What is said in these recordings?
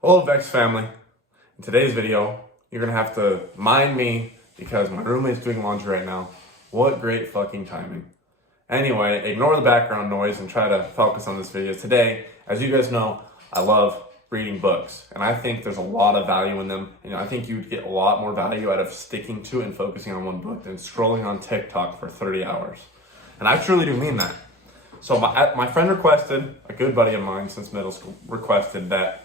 Hello VEXED family. In today's video, you're gonna have to mind me because my roommate's doing laundry right now. What great fucking timing. Anyway, ignore the background noise and try to focus on this video. Today, as you guys know, I love reading books and I think there's a lot of value in them. I think you'd get a lot more value out of sticking to and focusing on one book than scrolling on TikTok for 30 hours. And I truly do mean that. So my friend requested, a good buddy of mine since middle school, requested that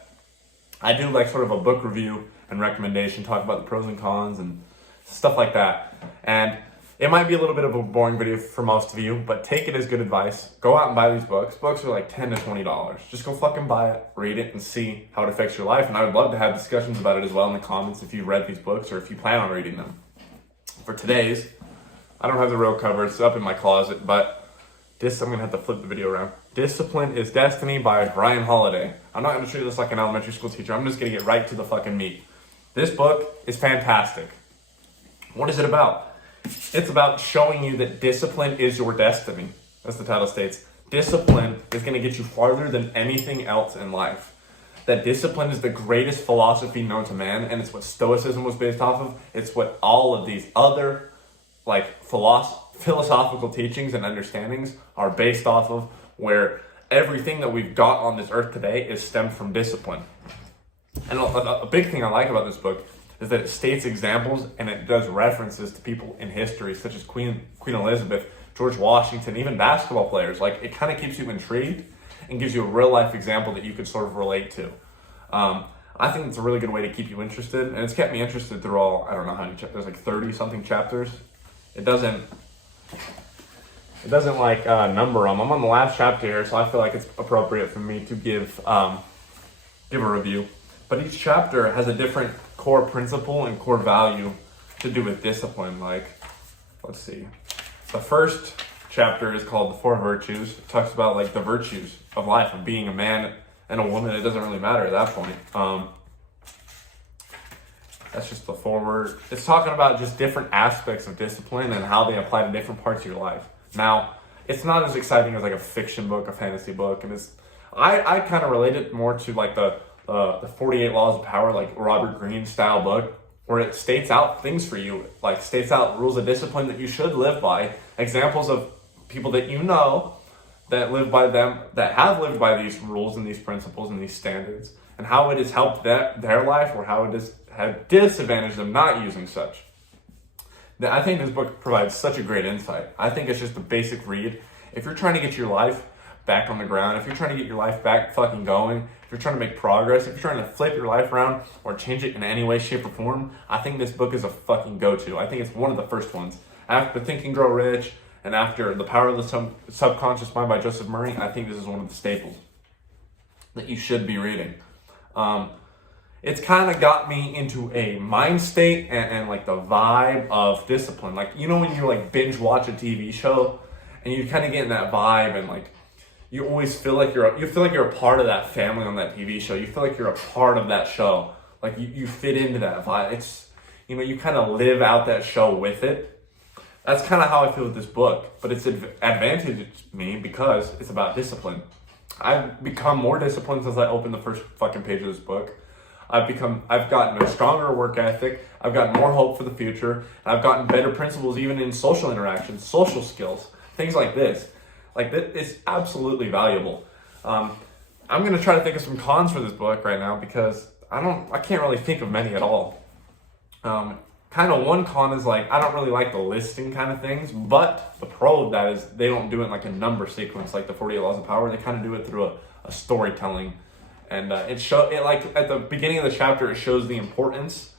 I do like sort of a book review and recommendation, talk about the pros and cons and stuff like that. And it might be a little bit of a boring video for most of you, but take it as good advice. Go out and buy these books. Books are like $10 to $20. Just go fucking buy it, read it, and see how it affects your life. And I would love to have discussions about it as well in the comments if you've read these books or if you plan on reading them. For today's, I don't have the real cover. It's up in my closet, but I'm going to have to flip the video around. Discipline is Destiny by Ryan Holiday. I'm not going to treat this like an elementary school teacher. I'm just going to get right to the fucking meat. This book is fantastic. What is it about? It's about showing you that discipline is your destiny. As the title states, discipline is going to get you farther than anything else in life. That discipline is the greatest philosophy known to man, and it's what Stoicism was based off of. It's what all of these other philosophical teachings and understandings are based off of, where everything that we've got on this earth today is stemmed from discipline. And a big thing I like about this book is that it states examples and it does references to people in history such as Queen Elizabeth, George Washington, even basketball players. Like, it kind of keeps you intrigued and gives you a real life example that you could sort of relate to. I think it's a really good way to keep you interested, and it's kept me interested through all, I don't know how many chapters, there's like 30 something chapters. It doesn't like number them. I'm on the last chapter here, so I feel like it's appropriate for me to give a review. But each chapter has a different core principle and core value to do with discipline. Like, let's see. The first chapter is called The Four Virtues. It talks about like the virtues of life, of being a man and a woman. It doesn't really matter at that point. That's just the foreword. It's talking about just different aspects of discipline and how they apply to different parts of your life. Now, it's not as exciting as like a fiction book, a fantasy book, and I kind of relate it more to like the 48 Laws of Power, like Robert Greene style book, where it states out things for you, like states out rules of discipline that you should live by, examples of people that you know that live by them, that have lived by these rules and these principles and these standards, and how it has helped their life or how it has had disadvantaged them not using such. I think this book provides such a great insight. I think it's just a basic read. If you're trying to get your life back on the ground, if you're trying to get your life back fucking going, if you're trying to make progress, if you're trying to flip your life around or change it in any way, shape, or form, I think this book is a fucking go-to. I think it's one of the first ones. After Think and Grow Rich and after The Power of the Subconscious Mind by Joseph Murray, I think this is one of the staples that you should be reading. It's kind of got me into a mind state and like the vibe of discipline. Like, you know, when you like binge watch a TV show and you kind of get in that vibe and like you always feel like you're a part of that family on that TV show. You feel like you're a part of that show. Like you fit into that vibe. It's, you know, you kind of live out that show with it. That's kind of how I feel with this book, but it's advantaged me because it's about discipline. I've become more disciplined since I opened the first fucking page of this book. I've gotten a stronger work ethic. I've gotten more hope for the future. And I've gotten better principles even in social interactions, social skills, things like this. Like, that is absolutely valuable. I'm going to try to think of some cons for this book right now because I can't really think of many at all. Kind of one con is like, I don't really like the listing kind of things, but the pro of that is they don't do it in like a number sequence like the 48 Laws of Power. They kind of do it through a storytelling. And it like at the beginning of the chapter, it shows the importance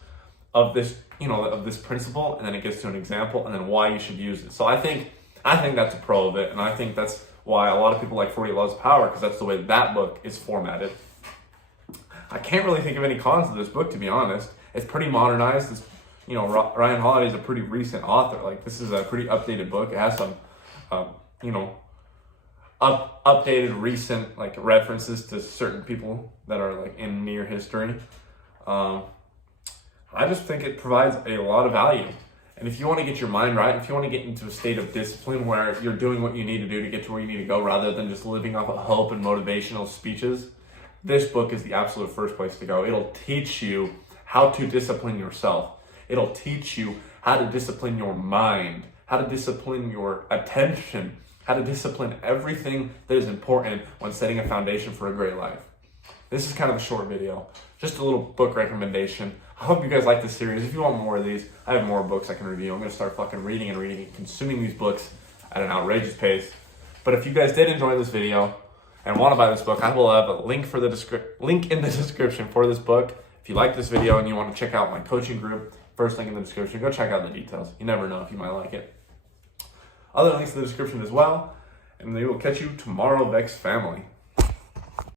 of this, you know, of this principle, and then it gets to an example, and then why you should use it. So I think that's a pro of it, and I think that's why a lot of people like 48 Laws of Power, because that's the way that book is formatted. I can't really think of any cons of this book, to be honest. It's pretty modernized. It's, you know, Ryan Holiday is a pretty recent author. Like, this is a pretty updated book. It has some, you know, updated recent like references to certain people that are like in near history. I just think it provides a lot of value. And if you want to get your mind right, if you want to get into a state of discipline where you're doing what you need to do to get to where you need to go rather than just living off of hope and motivational speeches, this book is the absolute first place to go. It'll teach you how to discipline yourself. It'll teach you how to discipline your mind, how to discipline your attention, how to discipline everything that is important when setting a foundation for a great life. This is kind of a short video, just a little book recommendation. I hope you guys like this series. If you want more of these, I have more books I can review. I'm going to start fucking reading and consuming these books at an outrageous pace. But if you guys did enjoy this video and want to buy this book, I will have a link in the description for this book. If you like this video and you want to check out my coaching group, first link in the description, go check out the details. You never know if you might like it. Other links in the description as well. And we will catch you tomorrow, VEXED family.